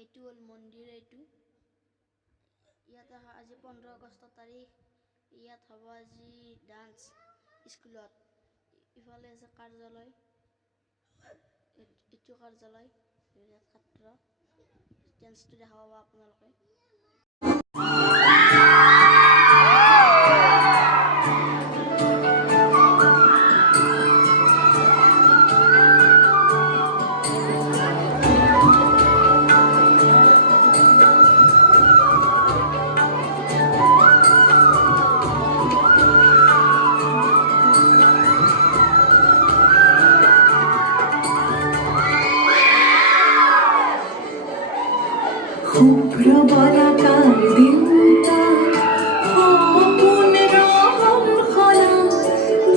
এইটো হ'ল মন্দিৰ। ইয়াতে আজি 15 আগষ্ট তাৰিখ। ইয়াত হ'ব আজি ডান্স স্কুলত। ইফালে আছে কাৰ্যালয়, এইটো কাৰ্যালয়, ছাত্ৰ ডান্সটো দেখা পাব আপোনালোকে। শুভ্র বলাকার দিনটা সপোন রহন খলা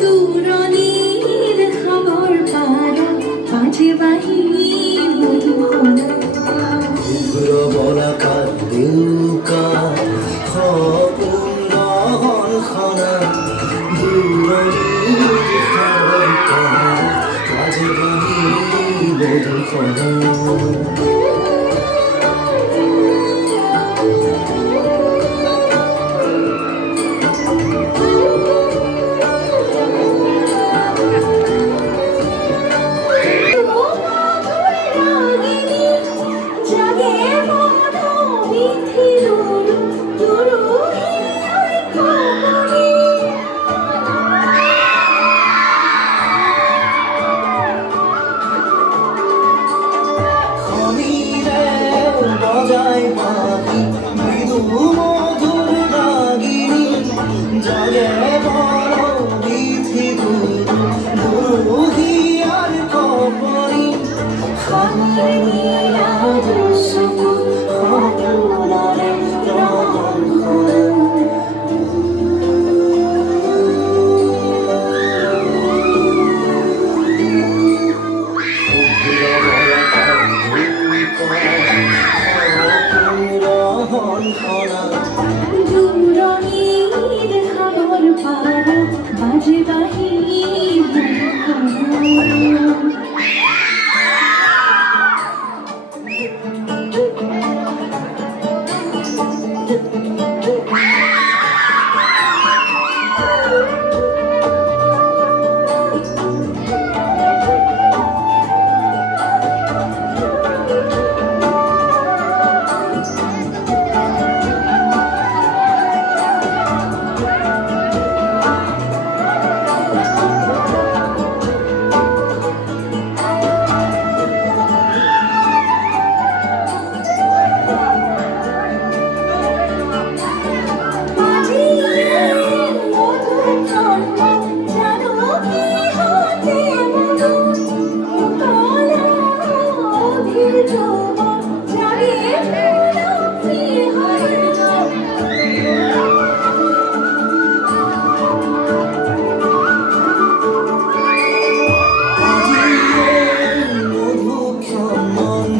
দূৰণিৰ খবৰ পাৰ বাজে বাহি মধুসনা শুভ্র বলাকার দিনটা সপোন রহন খলা দূৰণিৰ খবৰ পাৰ বাজে বাহি মধুসনা বজায় পাখি মৃদু মধুর রাগিনী জগে বড় বিধি গুরু হিয়ার কপরি খানিয়ে নীলা দুসুকু সপোনৰে ৰহন খলা দূৰণিৰ খবৰ পাৰ বাজে বাহি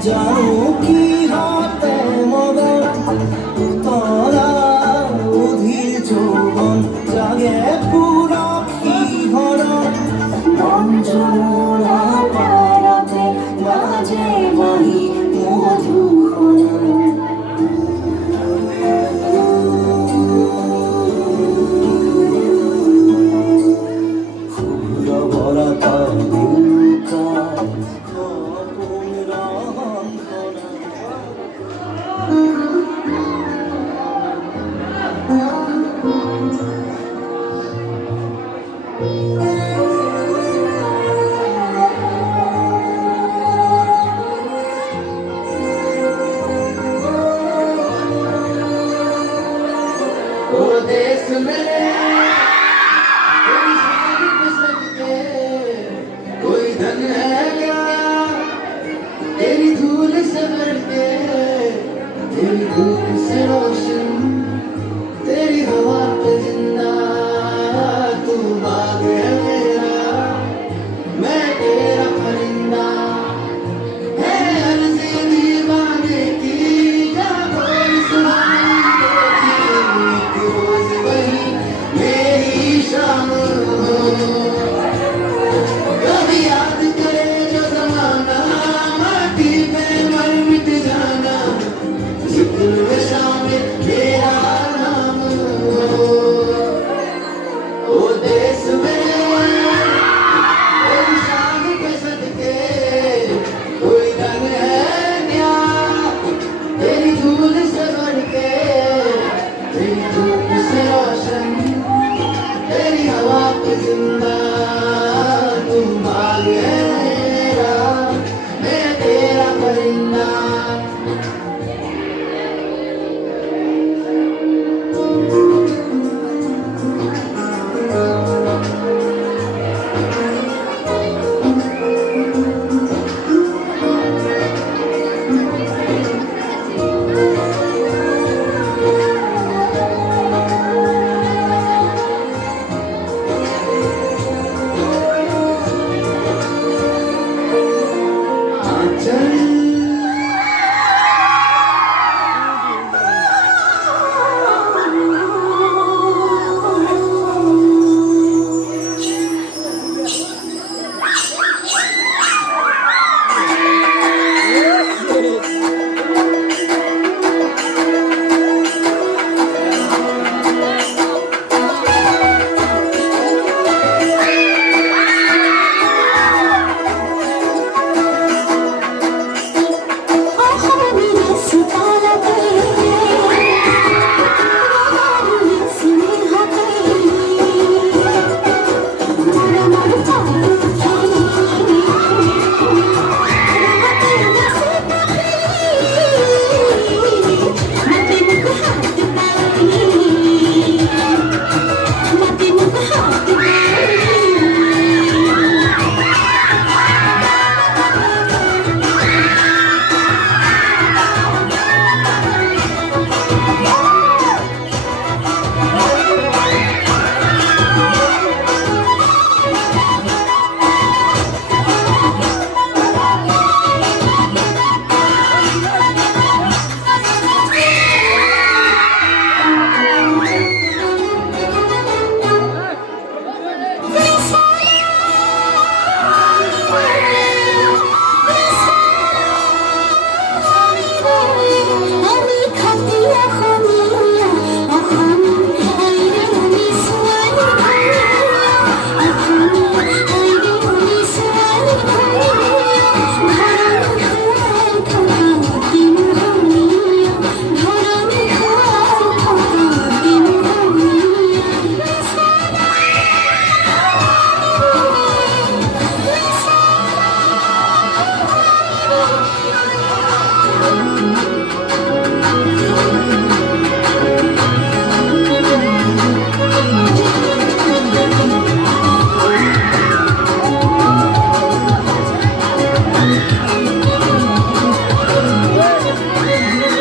জানো কি হাতে মদন উতলা অধীর যৌবন জাগে পুরা শিহরণ মঞ্জুলা পাৰতে বাজে বাহি মধুসনা শুভ্র বলাকার দিনটা সপোন রহন খলা ओ देश में कोई शान किस्मत के कोई धन है क्या तेरी धूल से बढ़ते तेरी धूप से रोशन तेरी हवा पे जिंदा तू बाग है मेरा मैं तेरा परिंदा है अर्ज़ी दीवाने की जा कोई सुनाई देती रोज वही मेरी शाम कभी याद करे जो ज़माना माटी पे मर मिट जाना Thank you.